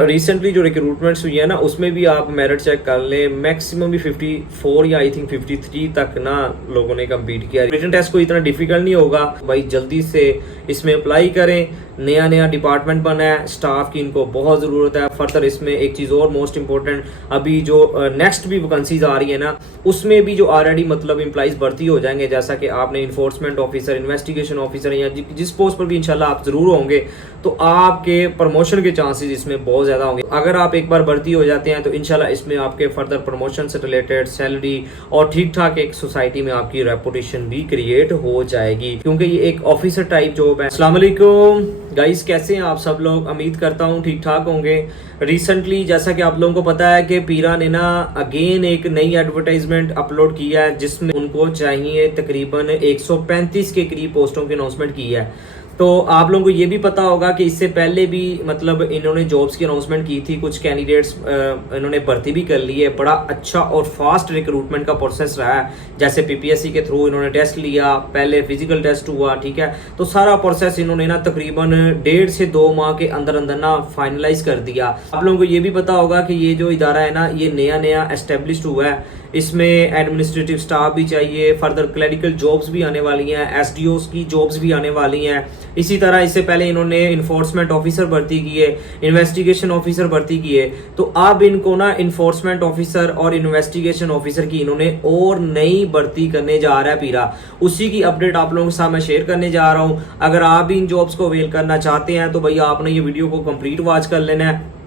Recently जो recruitments हुई है ना, उसमें भी आप मेरिट चेक कर लें, मैक्सिमम भी 54 या आई थिंक 53 तक ना लोगों ने कम्पीट किया। रिटन टेस्ट कोई इतना डिफिकल्ट नहीं होगा भाई, जल्दी से इसमें अप्लाई करें। नया नया डिपार्टमेंट बना है, स्टाफ की इनको बहुत ज़रूरत है। फर्दर इसमें एक चीज़ और मोस्ट इंपॉर्टेंट, अभी जो नेक्स्ट भी वैकेंसीज आ रही है ना, उसमें भी जो ऑलरेडी मतलब एम्प्लॉइज भर्ती हो जाएंगे, जैसा कि आपने इन्फोर्समेंट ऑफिसर, इन्वेस्टिगेशन ऑफिसर या जिस पोस्ट पर भी इंशाल्लाह आप ज़रूर होंगे, तो आपके प्रमोशन के चांसेस इसमें बहुत ज़्यादा होंगे। अगर आप एक बार भर्ती हो जाते हैं तो इंशाल्लाह इसमें आपके फर्दर प्रमोशन से रिलेटेड सैलरी और ठीक ठाक एक सोसाइटी में आपकी रेपुटेशन भी क्रिएट हो जाएगी, क्योंकि ये एक ऑफिसर टाइप जॉब है। अस्सलाम वालेकुम गाइस, कैसे हैं आप सब लोग? उम्मीद करता हूँ ठीक ठाक होंगे। रिसेंटली जैसा कि आप लोगों को पता है कि पीरा ने ना अगेन एक नई एडवर्टाइजमेंट अपलोड किया है, जिसमें उनको चाहिए तकरीबन 135 के करीब पोस्टों की अनाउंसमेंट की है। तो आप लोगों को ये भी पता होगा कि इससे पहले भी मतलब इन्होंने जॉब्स की अनाउंसमेंट की थी, कुछ कैंडिडेट्स इन्होंने भर्ती भी कर ली है। बड़ा अच्छा और फास्ट रिक्रूटमेंट का प्रोसेस रहा है। जैसे पीपीएससी के थ्रू इन्होंने टेस्ट लिया, पहले फिजिकल टेस्ट हुआ, ठीक है, तो सारा प्रोसेस इन्होंने ना तकरीबन 1.5 से 2 माह के अंदर अंदर ना फाइनलाइज कर दिया। आप लोगों को ये भी पता होगा कि ये जो इदारा है ना, ये नया नया एस्टेब्लिश्ड हुआ है। इसमें एडमिनिस्ट्रेटिव स्टाफ भी चाहिए, फर्दर क्लरिकल जॉब्स भी आने वाली हैं, एसडीओस की जॉब्स भी आने वाली हैं। इसी तरह इससे पहले इन्होंने इन्फोर्समेंट ऑफिसर भर्ती की है, इन्वेस्टिगेशन ऑफिसर भर्ती की है। तो अब इनको ना इन्फोर्समेंट ऑफिसर और इन्वेस्टिगेशन ऑफिसर की इन्होंने और नई भर्ती करने जा रहा है पीरा। उसी की अपडेट आप लोगों के साथ मैं शेयर करने जा रहा हूँ। अगर आप भी इन जॉब्स को अवेल करना चाहते हैं तो भैया आपने ये वीडियो को कंप्लीट वॉच कर लेना है।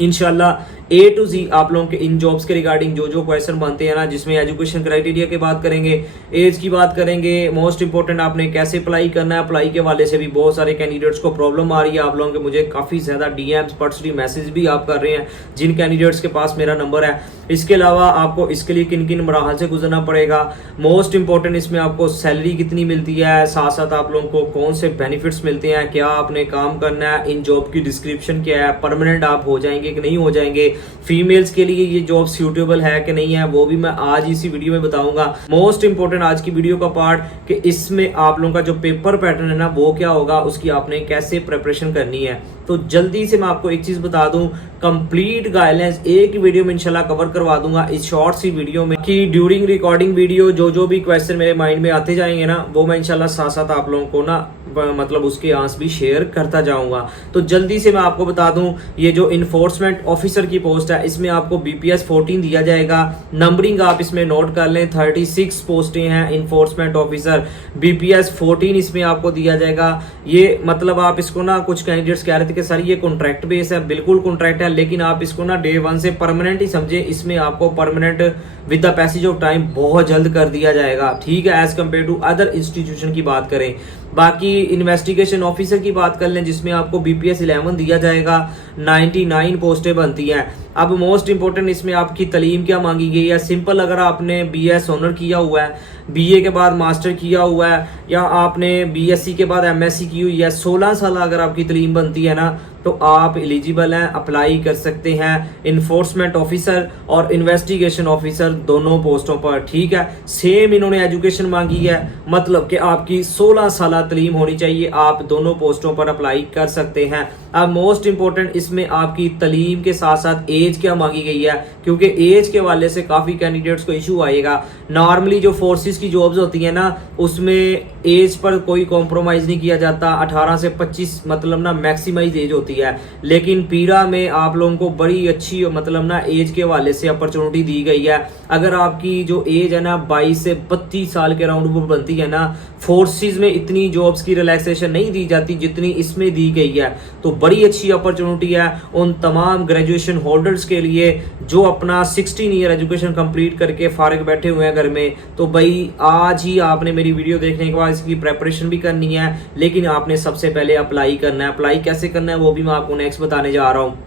इंशाल्लाह A to Z आप लोगों के इन जॉब्स के रिगार्डिंग जो जो क्वेश्चन बनते हैं ना, जिसमें एजुकेशन क्राइटेरिया की बात करेंगे, एज की बात करेंगे, मोस्ट इंपॉर्टेंट आपने कैसे अप्लाई करना है। अप्लाई के वाले से भी बहुत सारे कैंडिडेट्स को प्रॉब्लम आ रही है। आप लोगों के मुझे काफ़ी ज़्यादा डीएम्स पर्सनली मैसेज भी आप कर रहे हैं, जिन कैंडिडेट्स के पास मेरा नंबर है। इसके अलावा आपको इसके लिए किन किन मराहल से गुजरना पड़ेगा, मोस्ट इंपॉर्टेंट इसमें आपको सैलरी कितनी मिलती है, साथ साथ आप लोगों को कौन से बेनिफिट्स मिलते हैं, क्या आपने काम करना है, इन जॉब की डिस्क्रिप्शन क्या है, परमानेंट आप हो जाएंगे कि नहीं हो जाएंगे, फीमेल्स के लिए ये जॉब सूटेबल है कि नहीं है, वो भी मैं आज इसी वीडियो में बताऊंगा। मोस्ट इंपॉर्टेंट आज की वीडियो का पार्ट कि इसमें आप लोगों का जो पेपर पैटर्न है ना, वो क्या होगा, उसकी आपने कैसे प्रिपरेशन करनी है। तो जल्दी से मैं आपको एक चीज बता दूं, कंप्लीट गाइडलाइंस एक वीडियो में इंशाल्लाह कवर करवा दूंगा इस शॉर्ट सी वीडियो में, कि ड्यूरिंग रिकॉर्डिंग वीडियो जो भी क्वेश्चन मेरे माइंड में आते जाएंगे ना, वो मैं इंशाल्लाह साथ साथ आप लोगों को ना मतलब उसके आंसर भी शेयर करता जाऊंगा। तो जल्दी से मैं आपको बता दूं, ये जो इन्फोर्समेंट ऑफिसर की पोस्ट है, इसमें आपको बीपीएस 14 दिया जाएगा। नंबरिंग आप इसमें नोट कर लें, 36 पोस्टें हैं इन्फोर्समेंट ऑफिसर, बीपीएस 14 इसमें आपको दिया जाएगा। ये मतलब आप इसको ना, कुछ कैंडिडेट्स कह रहे थे कि सर ये कॉन्ट्रैक्ट बेस है, बिल्कुल कॉन्ट्रैक्ट है, लेकिन आप इसको ना डे 1 से परमानेंट ही समझे। इसमें आपको permanent with the passage of time बहुत जल्द कर दिया जाएगा, ठीक है, as compare to other institution की बात करें। बाकी इन्वेस्टिगेशन ऑफिसर की बात कर लें, जिसमें आपको बीपीएस 11 दिया जाएगा, 99 पोस्टें बनती हैं। अब मोस्ट इंपॉर्टेंट इसमें आपकी तलीम क्या मांगी गई है। सिंपल, अगर आपने बीएस ऑनर किया हुआ है, बीए के बाद मास्टर किया हुआ है, या आपने बीएससी के बाद एमएससी की हुई है, 16 साल अगर आपकी तलीम बनती है ना, तो आप एलिजिबल हैं, अप्लाई कर सकते हैं इन्फोर्समेंट ऑफिसर और इन्वेस्टिगेशन ऑफिसर दोनों पोस्टों पर, ठीक है। सेम इन्होंने एजुकेशन मांगी है, मतलब कि आपकी 16 साल तलीम होनी चाहिए, आप दोनों पोस्टों पर अप्लाई कर सकते हैं। अब मोस्ट इंपॉर्टेंट इसमें आपकी तलीम के साथ साथ एज क्या मांगी गई है, क्योंकि एज के वाले से काफी कैंडिडेट्स को इशू आएगा। नॉर्मली जो फोर्सेस की जॉब्स होती है ना, उसमें एज पर कोई कॉम्प्रोमाइज नहीं किया जाता, 18 से 25 मतलब ना मैक्सिमाइज एज होती है। लेकिन पीरा में आप लोगों को बड़ी अच्छी मतलब ना एज के वाले से अपॉर्चुनिटी दी गई है। अगर आपकी जो एज है ना 22 से 32 साल के राउंड पर बनती है ना, फोर्सेस में इतनी जॉब्स की रिलैक्सेशन नहीं दी जाती जितनी इसमें दी गई है। तो बड़ी अच्छी अपॉर्चुनिटी है उन तमाम ग्रेजुएशन होल्डर्स के लिए जो अपना 16 ईयर एजुकेशन कंप्लीट करके फारिग बैठे हुए हैं घर में। तो भाई आज ही आपने मेरी वीडियो देखने के बाद इसकी प्रेपरेशन भी करनी है, लेकिन आपने सबसे पहले अप्लाई करना है। अप्लाई कैसे करना है वो भी मैं आपको नेक्स्ट बताने जा रहा हूँ।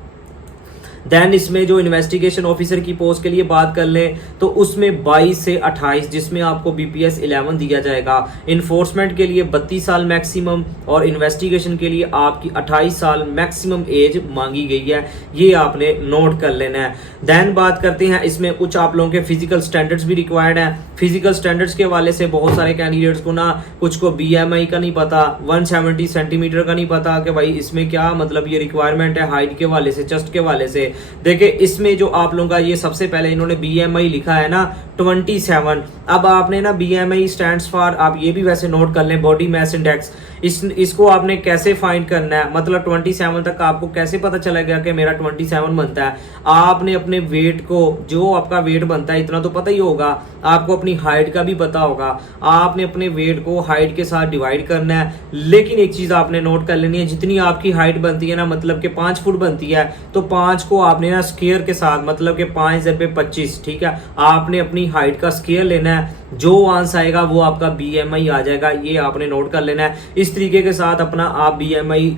देन इसमें जो इन्वेस्टिगेशन ऑफिसर की पोस्ट के लिए बात कर लें तो उसमें 22 से 28, जिसमें आपको BPS 11 दिया जाएगा। इन्फोर्समेंट के लिए 32 साल मैक्सिमम और इन्वेस्टिगेशन के लिए आपकी 28 साल मैक्सिमम एज मांगी गई है, ये आपने नोट कर लेना है। देन बात करते हैं इसमें कुछ आप लोगों के फिजिकल स्टैंडर्ड्स भी रिक्वायर्ड है। फिजिकल स्टैंडर्ड्स के हवाले से बहुत सारे कैंडिडेट्स को ना, कुछ को BMI का नहीं पता, 170 सेंटीमीटर का नहीं पता कि भाई इसमें क्या मतलब ये रिक्वायरमेंट है हाइट के हवाले से, चेस्ट के हवाले से। देखिए इसमें जो आप लोगों का ये सबसे पहले इन्होंने BMI लिखा है ना 27। अब आपने ना BMI स्टैंड्स फॉर, आप ये भी वैसे नोट कर लें, बॉडी मास इंडेक्स। इसको आपने कैसे फाइंड करना है, मतलब 27 तक आपको कैसे पता चलेगा कि मेरा 27 बनता है। आपने अपने वेट को, जो आपका वेट बनता है इतना तो पता ही होगा, आपको अपनी हाइट का भी पता होगा, आपने अपने वेट को हाइट के साथ डिवाइड करना है। लेकिन एक चीज आपने नोट कर लेनी है, जितनी आपकी हाइट बनती है ना, मतलब कि 5 फुट बनती है, तो 5 को आपने ना स्क्वायर के साथ, मतलब कि 5 × 25, ठीक है, आपने अपनी हाइट का स्क्वायर लेना है। जो आंसर आएगा वो आपका BMI आ जाएगा, ये आपने नोट कर लेना है। इस तरीके के साथ अपना आप BMI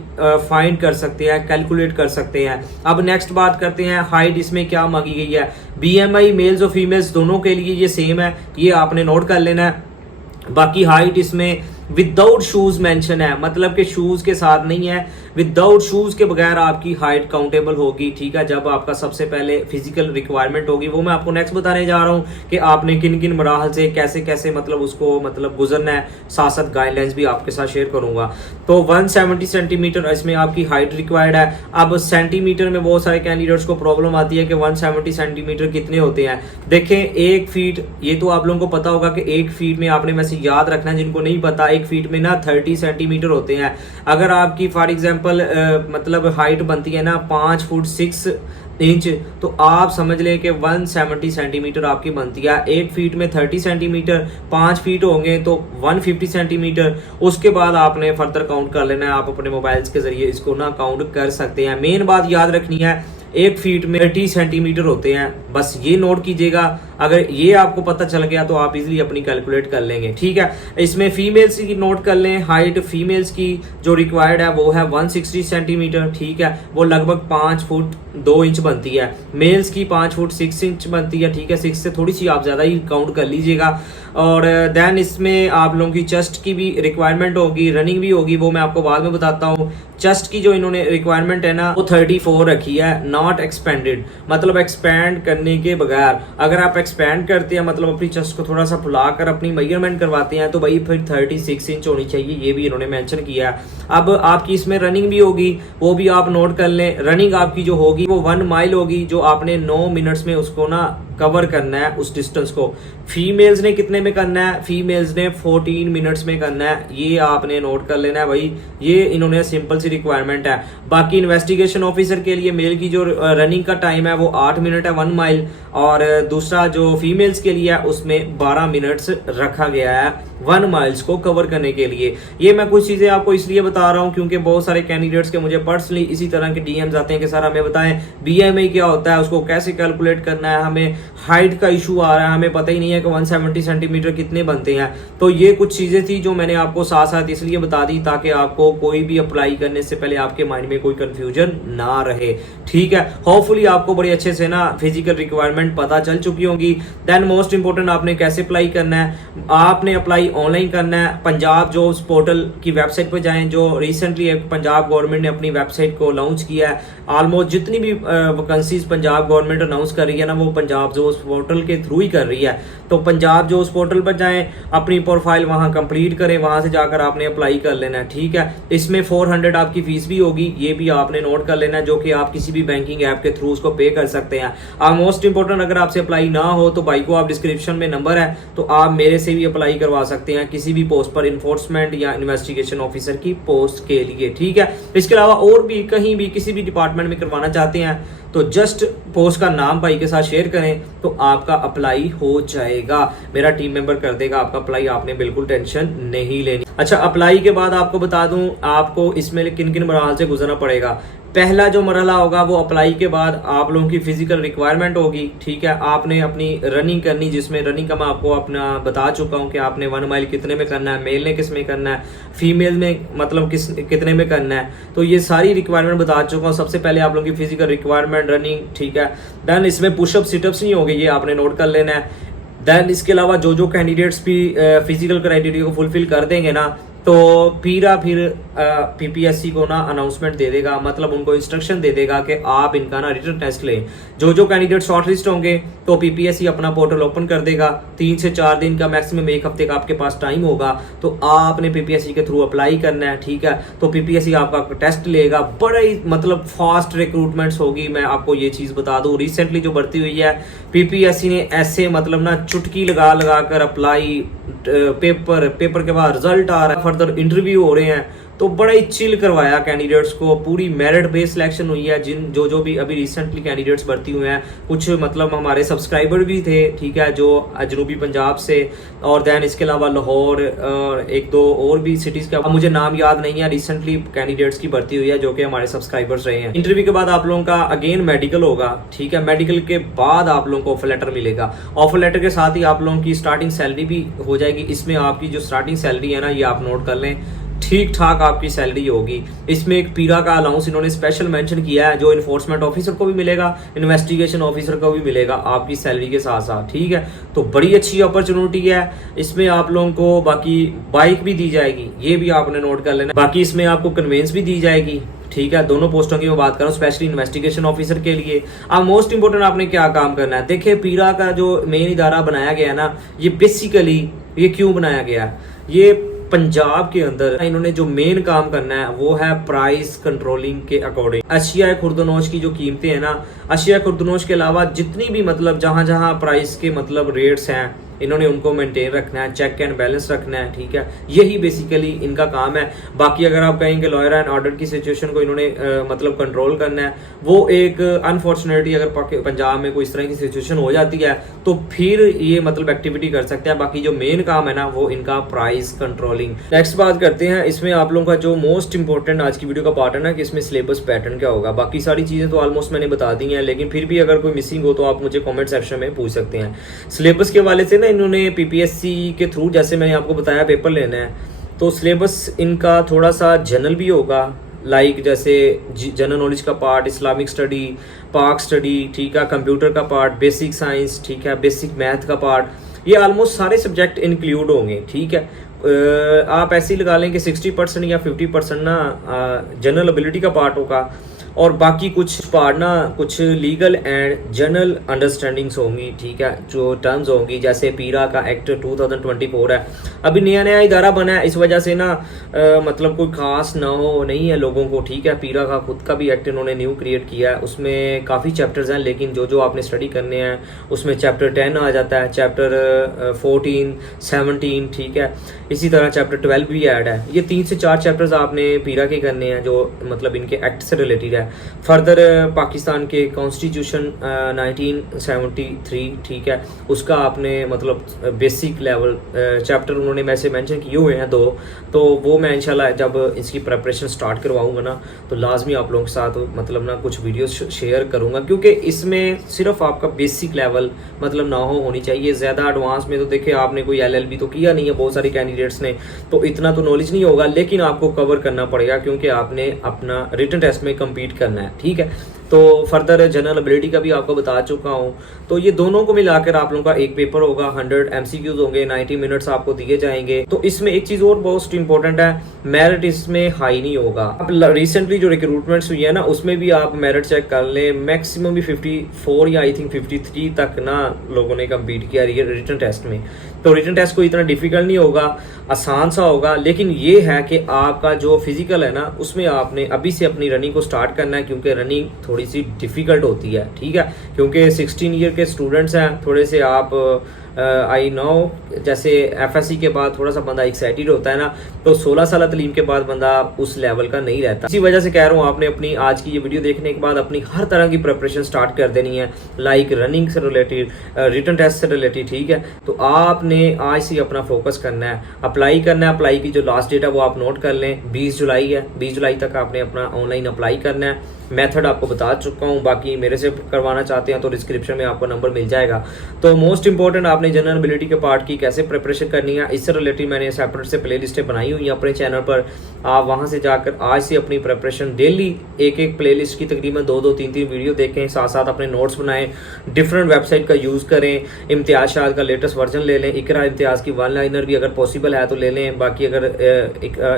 फाइंड कर सकते हैं, कैलकुलेट कर सकते हैं। अब नेक्स्ट बात करते हैं हाइट, इसमें क्या मांगी गई है। BMI मेल्स और फीमेल्स दोनों के लिए ये सेम है, ये आपने नोट कर लेना है। बाकी हाइट इसमें विदाउट शूज मेंशन है, मतलब कि शूज के साथ नहीं है, विदाउट शूज के बगैर आपकी हाइट काउंटेबल होगी, ठीक है। जब आपका सबसे पहले फिजिकल रिक्वायरमेंट होगी, वो मैं आपको नेक्स्ट बताने जा रहा हूं कि आपने किन किन मराहल से कैसे कैसे मतलब उसको मतलब गुजरना है, साथ साथ गाइडलाइंस भी आपके साथ शेयर करूंगा। तो 170 सेंटीमीटर इसमें आपकी हाइट रिक्वायर्ड है। अब सेंटीमीटर में बहुत सारे कैंडिडेट्स को प्रॉब्लम आती है कि 170 सेंटीमीटर कितने होते हैं। देखें 1 फीट, ये तो आप लोगों को पता होगा कि 1 फीट में आपने वैसे याद रखना है, जिनको नहीं पता 1 फीट में ना 30 सेंटीमीटर होते हैं। अगर आपकी फॉर एग्जांपल मतलब हाइट बनती है ना 5 फुट 6 इंच, तो आप समझ लें कि 170 सेंटीमीटर आपकी बनती है। 1 फीट में 30 सेंटीमीटर, 5 फीट होंगे तो 150 सेंटीमीटर। उसके बाद आपने फर्दर काउंट कर लेना है, आप अपने मोबाइल्स के जरिए इसको ना काउंट कर सकते हैं। मेन बात याद रखनी है 1 फीट में 30 सेंटीमीटर होते हैं, बस ये नोट कीजिएगा। अगर ये आपको पता चल गया तो आप इजीली अपनी कैलकुलेट कर लेंगे, ठीक है। इसमें फीमेल्स की नोट कर लें, हाइट फीमेल्स की जो रिक्वायर्ड है वो है 160 सेंटीमीटर, ठीक है, वो लगभग 5 फुट 2 इंच बनती है। मेल्स की 5 फुट 6 इंच बनती है, ठीक है, 6 से थोड़ी सी आप ज्यादा ही काउंट कर लीजिएगा। और देन इसमें आप लोगों की चेस्ट की भी रिक्वायरमेंट होगी, रनिंग भी होगी, वो मैं आपको बाद में बताता हूँ। चेस्ट की जो इन्होंने रिक्वायरमेंट है ना वो 34 रखी है, नॉट एक्सपेंडेड, मतलब एक्सपैंड करने के बगैर। अगर आप एक्सपैंड करते हैं, मतलब अपनी चेस्ट को थोड़ा सा फुलाकर अपनी मेजरमेंट करवाते हैं, तो भाई फिर 36 इंच होनी चाहिए, ये भी इन्होंने मेंशन किया है। अब आपकी इसमें रनिंग भी होगी, वो भी आप नोट कर लें। रनिंग आपकी जो होगी वो 1 माइल होगी, जो आपने 9 मिनट्स में उसको ना कवर करना है उस डिस्टेंस को। फीमेल्स ने कितने में करना है, फीमेल्स ने 14 मिनट्स में करना है, ये आपने नोट कर लेना है भाई, ये इन्होंने सिंपल सी रिक्वायरमेंट है। बाकी इन्वेस्टिगेशन ऑफिसर के लिए मेल की जो रनिंग का टाइम है वो 8 मिनट है 1 माइल, और दूसरा जो फीमेल्स के लिए है उसमें 12 मिनट्स रखा गया है 1 माइल्स को कवर करने के लिए। ये मैं कुछ चीजें आपको इसलिए बता रहा हूं क्योंकि बहुत सारे कैंडिडेट्स के मुझे पर्सनली इसी तरह के DMs आते हैं कि सर हमें बताएं BMI क्या होता है, उसको कैसे कैलकुलेट करना है, हमें हाइट का इशू आ रहा है, हमें पता ही नहीं है कि 170 सेंटीमीटर कितने बनते हैं। तो ये कुछ चीजें थी जो मैंने आपको साथ साथ इसलिए बता दी ताकि आपको कोई भी अप्लाई करने से पहले आपके माइंड में कोई कंफ्यूजन ना रहे, ठीक है। होपफुली आपको बड़े अच्छे से ना फिजिकल रिक्वायरमेंट पता चल चुकी होगी। देन मोस्ट इंपोर्टेंट आपने कैसे अप्लाई करना है, आपने अप्लाई ऑनलाइन करना है। पंजाब जॉब्स पोर्टल की वेबसाइट पर जाएं, जो रिसेंटली पंजाब गवर्नमेंट ने अपनी वेबसाइट को लॉन्च किया है। ऑलमोस्ट जितनी भी वैकेंसीज पंजाब गवर्नमेंट अनाउंस कर रही है ना वो पंजाब जॉब्स पोर्टल के थ्रू ही कर रही है। तो पंजाब जॉब्स पोर्टल पर जाएं, अपनी प्रोफाइल वहां कंप्लीट करें, वहां से जाकर आपने अप्लाई कर लेना है, ठीक है। इसमें 400 आपकी फीस भी होगी, ये भी आपने नोट कर लेना है, जो कि आप किसी भी बैंकिंग ऐप के थ्रू उसको पे कर सकते हैं। मोस्ट इंपोर्टेंट, अगर आपसे अप्लाई ना हो तो भाई को आप डिस्क्रिप्शन में नंबर है, तो आप मेरे से भी अप्लाई करवा सकते हैं किसी भी पोस्ट पर, इन्फोर्समेंट या इन्वेस्टिगेशन ऑफिसर की पोस्ट के लिए, ठीक है। इसके अलावा और भी कहीं भी किसी भी डिपार्टमेंट में करवाना चाहते हैं तो जस्ट पोस्ट का नाम भाई के साथ शेयर करें तो आपका अप्लाई हो जाएगा, मेरा टीम मेंबर कर देगा आपका अप्लाई, आपने बिल्कुल टेंशन नहीं लेनी। अच्छा, अप्लाई के बाद आपको बता दूं आपको इसमें किन किन मराहल से गुजरना पड़ेगा। पहला जो मरहला होगा वो अप्लाई के बाद आप लोगों की फिजिकल रिक्वायरमेंट होगी, ठीक है। आपने अपनी रनिंग करनी, जिसमें रनिंग का मैं आपको अपना बता चुका हूँ कि आपने 1 माइल कितने में करना है, मेल ने किस में करना है, फीमेल में मतलब कितने में करना है, तो ये सारी रिक्वायरमेंट बता चुका हूँ। सबसे पहले आप लोगों की फिजिकल रिक्वायरमेंट रनिंग, ठीक है। देन इसमें पुशअप सिटअप्स नहीं होंगे, ये आपने नोट कर लेना है। देन इसके अलावा जो कैंडिडेट्स भी फिजिकल क्राइटेरिया को फुलफिल कर देंगे ना, तो पीरा फिर पीपीएससी को ना अनाउंसमेंट दे देगा, मतलब उनको इंस्ट्रक्शन दे देगा कि आप इनका ना रिटन टेस्ट लें। जो कैंडिडेट शॉर्ट लिस्ट होंगे तो पीपीएससी अपना पोर्टल ओपन कर देगा। 3 से 4 दिन का मैक्सिमम 1 हफ्ते का आपके पास टाइम होगा, तो आपने पीपीएससी के थ्रू अप्लाई करना है, ठीक है। तो पीपीएससी आपका टेस्ट लेगा, बड़ा ही मतलब फास्ट रिक्रूटमेंट्स होगी। मैं आपको ये चीज़ बता दूँ, रिसेंटली जो भर्ती हुई है पीपीएससी ने ऐसे मतलब ना चुटकी लगा कर अप्लाई, पेपर के बाद रिजल्ट आ रहा है, फर्दर इंटरव्यू हो रहे हैं, तो बड़ा ही चिल करवाया कैंडिडेट्स को। पूरी मेरिट बेस्ड सिलेक्शन हुई है। जो भी अभी रिसेंटली कैंडिडेट्स भर्ती हुए हैं, कुछ मतलब हमारे सब्सक्राइबर भी थे, ठीक है, जो जनूबी पंजाब से, और दैन इसके अलावा लाहौर और 1-2 और भी सिटीज़ का मुझे नाम याद नहीं है, रिसेंटली कैंडिडेट्स की भर्ती हुई है जो कि हमारे सब्सक्राइबर्स रहे हैं। इंटरव्यू के बाद आप लोगों का अगेन मेडिकल होगा, ठीक है। मेडिकल के बाद आप लोगों को ऑफर लेटर मिलेगा। ऑफर लेटर के साथ ही आप लोगों की स्टार्टिंग सैलरी भी हो जाएगी। इसमें आपकी जो स्टार्टिंग सैलरी है ना, ये आप नोट कर लें, ठीक ठाक आपकी सैलरी होगी। इसमें एक पीरा का अलाउंस इन्होंने स्पेशल मेंशन किया है, जो इन्फोर्समेंट ऑफिसर को भी मिलेगा, इन्वेस्टिगेशन ऑफिसर को भी मिलेगा आपकी सैलरी के साथ साथ, ठीक है। तो बड़ी अच्छी अपॉर्चुनिटी है। इसमें आप लोगों को बाकी बाइक भी दी जाएगी, ये भी आपने नोट कर लेना। बाकी इसमें आपको कन्वेंस भी दी जाएगी, ठीक है। दोनों पोस्टों की मैं बात कर रहा हूँ, स्पेशली इन्वेस्टिगेशन ऑफिसर के लिए। अब मोस्ट इंपोर्टेंट आपने क्या काम करना है, देखिए पीरा का जो मेन इदारा बनाया गया ना, ये बेसिकली ये क्यों बनाया गया, ये पंजाब के अंदर इन्होंने जो मेन काम करना है वो है प्राइस कंट्रोलिंग के अकॉर्डिंग। अशिया खुर्दनोश की जो कीमतें हैं ना, अशिया खुर्दनोश के अलावा जितनी भी मतलब जहां प्राइस के मतलब रेट्स हैं, इन्होंने उनको मेंटेन रखना है, चेक एंड बैलेंस रखना है, ठीक है। यही बेसिकली इनका काम है। बाकी अगर आप कहेंगे लॉयर एंड ऑर्डर की सिचुएशन को इन्होंने मतलब कंट्रोल करना है, वो एक अनफॉर्चुनेटली अगर पंजाब में कोई इस तरह की सिचुएशन हो जाती है तो फिर ये मतलब एक्टिविटी कर सकते हैं। बाकी जो मेन काम है ना, वो इनका प्राइस कंट्रोलिंग। नेक्स्ट बात करते हैं, इसमें आप लोगों का जो मोस्ट इंपॉर्टेंट आज की वीडियो का पार्ट है ना, कि इसमें सिलेबस पैटर्न क्या होगा। बाकी सारी चीजें तो ऑलमोस्ट मैंने बता दी हैं, लेकिन फिर भी अगर कोई मिसिंग हो तो आप मुझे कॉमेंट सेक्शन में पूछ सकते हैं। सिलेबस के हवाले से ना इन्होंने पीपीएससी के थ्रू, जैसे मैंने आपको बताया, पेपर लेना है, तो सिलेबस इनका थोड़ा सा जनरल भी होगा, लाइक जैसे जनरल नॉलेज का पार्ट, इस्लामिक स्टडी, पाक स्टडी, ठीक है, कंप्यूटर का पार्ट, बेसिक साइंस, ठीक है, बेसिक मैथ का पार्ट, ये ऑलमोस्ट सारे सब्जेक्ट इंक्लूड होंगे, ठीक है। आप ऐसे ही लगा लें कि 60% या 50% ना जनरल एबिलिटी का पार्ट होगा, और बाकी कुछ पार्ट ना कुछ लीगल एंड जनरल अंडरस्टैंडिंग्स होंगी, ठीक है, जो टर्म्स होंगी। जैसे पीरा का एक्ट 2024 है, अभी नया इदारा बना है, इस वजह से ना मतलब कोई खास ना हो नहीं है लोगों को, ठीक है। पीरा का खुद का भी एक्ट इन्होंने न्यू क्रिएट किया है, उसमें काफ़ी चैप्टर्स हैं, लेकिन जो आपने स्टडी करने हैं उसमें चैप्टर 10 आ जाता है, चैप्टर 14, 17, ठीक है। इसी तरह चैप्टर 12 भी ऐड है। ये 3 से 4 चैप्टर्स आपने पीरा के करने हैं, जो मतलब इनके एक्ट से रिलेटेड है। फर्दर पाकिस्तान के कॉन्स्टिट्यूशन 1973, ठीक है, उसका आपने मतलब बेसिक लेवल चैप्टर उन्होंने वैसे मेंशन किए हुए हैं 2, तो वो मैं इंशाल्लाह जब इसकी प्रिपरेशन स्टार्ट करवाऊंगा ना, तो लाजमी आप लोगों के साथ मतलब ना कुछ वीडियोस शेयर करूंगा, क्योंकि इसमें सिर्फ आपका बेसिक लेवल मतलब ना होनी चाहिए। ज़्यादा एडवांस में तो देखिए आपने कोई LLB तो किया नहीं है बहुत सारे कैंडिडेट्स ने, तो इतना तो नॉलेज नहीं होगा, लेकिन आपको कवर करना पड़ेगा क्योंकि आपने अपना रिटन टेस्ट में कम्पीट करना है, ठीक है। तो फर्दर जनरल एबिलिटी का भी आपको बता चुका हूँ। तो ये दोनों को मिलाकर आप लोगों का एक पेपर होगा, 100 MCQs होंगे, 90 मिनट्स आपको दिए जाएंगे। तो इसमें एक चीज़ और बहुत इंपॉर्टेंट है, मेरिट इसमें हाई नहीं होगा। अब रिसेंटली जो रिक्रूटमेंट्स हुई है ना, उसमें भी आप मेरिट चेक कर लें, मैक्सिमम भी 54 या आई थिंक 53 तक ना लोगों ने कम्पीट किया रिटन टेस्ट में। तो रिटन टेस्ट को इतना डिफिकल्ट नहीं होगा, आसान सा होगा, लेकिन ये है कि आपका जो फिजिकल है ना, उसमें आपने अभी से अपनी रनिंग को स्टार्ट करना है, क्योंकि रनिंग थोड़ी सी डिफिकल्ट होती है, ठीक है। क्योंकि 16 ईयर के स्टूडेंट्स हैं, थोड़े से आप आई नो जैसे FSC के बाद थोड़ा सा बंदा एक्साइटेड होता है ना, तो 16 साल तलीम के बाद बंदा उस लेवल का नहीं रहता। इसी वजह से कह रहा हूँ आपने अपनी आज की ये वीडियो देखने के बाद अपनी हर तरह की प्रिपरेशन स्टार्ट कर देनी है, लाइक रनिंग से रिलेटेड, रिटन टेस्ट से रिलेटेड, ठीक है। तो आपने आज से अपना फोकस करना है, अप्लाई करना है। अप्लाई की जो लास्ट डेट है वो आप नोट कर लें, 20 जुलाई है। 20 जुलाई तक आपने अपना ऑनलाइन अप्लाई करना है। मेथड आपको बता चुका हूँ, बाकी मेरे से करवाना चाहते हैं तो डिस्क्रिप्शन में आपको नंबर मिल जाएगा। तो मोस्ट इंपॉर्टेंट आपने जनरल एबिलिटी के पार्ट की कैसे प्रिपरेशन करनी है, इससे रिलेटेड मैंने सेपरेट से प्ले लिस्टें बनाई हुई हैं अपने चैनल पर। आप वहां से जाकर आज से अपनी प्रिपरेशन डेली एक प्ले लिस्ट की तकरीबन 2-2, 3-3 वीडियो देखें, साथ साथ अपने नोट्स बनाएं, डिफरेंट वेबसाइट का यूज़ करें, इम्तियाज शाद का लेटेस्ट वर्जन ले लें, इकरा इम्तियाज की वन लाइनर भी अगर पॉसिबल है तो ले लें। बाकी अगर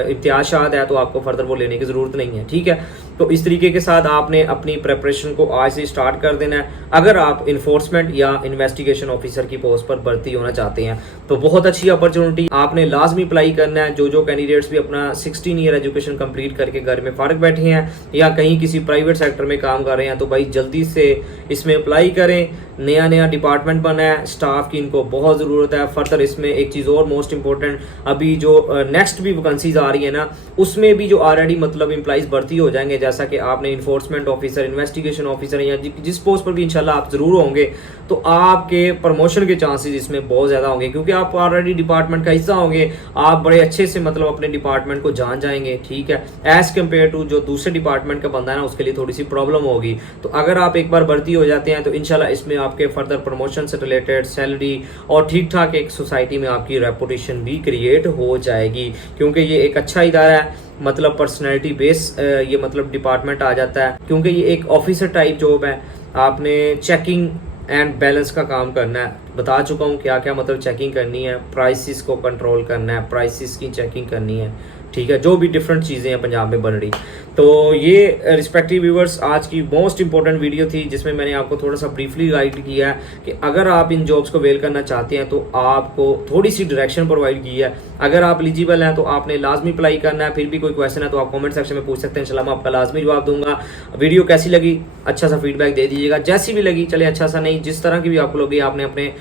इम्तियाज शाद है तो आपको फर्दर वो लेने की ज़रूरत नहीं है, ठीक है। तो इस तरीके के साथ आपने अपनी प्रिपरेशन को आज से स्टार्ट कर देना है। अगर आप इन्फोर्समेंट या इन्वेस्टिगेशन ऑफिसर की पोस्ट पर भर्ती होना चाहते हैं तो बहुत अच्छी अपॉर्चुनिटी, आपने लाजमी अप्लाई करना है। जो कैंडिडेट्स भी अपना 16 ईयर एजुकेशन कंप्लीट करके घर में फारिग बैठे हैं या कहीं किसी प्राइवेट सेक्टर में काम कर रहे हैं तो भाई जल्दी से इसमें अप्लाई करें। नया डिपार्टमेंट बना है, स्टाफ की इनको बहुत ज़रूरत है। फर्दर इसमें एक चीज़ और मोस्ट इंपॉर्टेंट, अभी जो नेक्स्ट भी वैकेंसीज आ रही है ना, उसमें भी जो ऑलरेडी मतलब एम्प्लॉइज भर्ती हो जाएंगे, जैसा कि आपने इन्फोर्समेंट ऑफिसर, इन्वेस्टिगेशन ऑफिसर या जिस पोस्ट पर भी इंशाल्लाह आप ज़रूर होंगे, तो आपके प्रमोशन के चांसेस इसमें बहुत ज़्यादा होंगे क्योंकि आप ऑलरेडी डिपार्टमेंट का हिस्सा होंगे। आप बड़े अच्छे से मतलब अपने डिपार्टमेंट को जान जाएंगे, ठीक है, एज कम्पेयर टू जो दूसरे डिपार्टमेंट का बंदा है ना, उसके लिए थोड़ी सी प्रॉब्लम होगी। तो अगर आप एक बार भर्ती हो जाते हैं तो इंशाल्लाह इसमें आपके फर्दर प्रमोशन से रिलेटेड सैलरी और ठीक ठाक एक सोसाइटी में आपकी रेपुटेशन भी क्रिएट हो जाएगी, क्योंकि ये एक अच्छा इदारा है, मतलब पर्सनैलिटी बेस ये मतलब डिपार्टमेंट आ जाता है, क्योंकि ये एक ऑफिसर टाइप जॉब है। आपने चेकिंग एंड बैलेंस का काम करना है, बता चुका हूँ क्या क्या मतलब चेकिंग करनी है, प्राइसेस को कंट्रोल करना है, प्राइसेस की चेकिंग करनी है, ठीक है, जो भी डिफरेंट चीज़ें हैं पंजाब में बन रही। तो ये रिस्पेक्टिव व्यूअर्स आज की मोस्ट इंपॉर्टेंट वीडियो थी जिसमें मैंने आपको थोड़ा सा ब्रीफली गाइड किया है कि अगर आप इन जॉब्स को वेल करना चाहते हैं तो आपको थोड़ी सी डायरेक्शन प्रोवाइड की है। अगर आप एलिजिबल हैं तो आपने लाजमी अप्लाई करना है। फिर भी कोई क्वेश्चन है तो आप कमेंट सेक्शन में पूछ सकते हैं, इंशाल्लाह मैं आपका लाजमी जवाब दूंगा। वीडियो कैसी लगी अच्छा सा फीडबैक दे दीजिएगा, जैसी भी लगी चले, अच्छा सा नहीं, जिस तरह की भी आपको लगी आपने अपने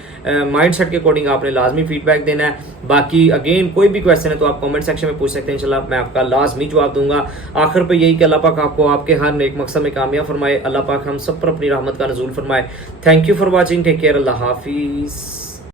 माइंड सेट के अकॉर्डिंग आपने लाजमी फीडबैक देना है। बाकी अगेन कोई भी क्वेश्चन है तो आप कमेंट सेक्शन में पूछ सकते हैं, इंशाल्लाह मैं आपका लाजमी जवाब दूंगा। आखिर पर यही कि अल्लाह पाक आपको आपके हर नेक मकसद में कामयाब फरमाए, अल्लाह पाक हम सब पर अपनी रहमत का नज़ूल फरमाए। Thank you for watching, take care, अल्लाह हाफिज़।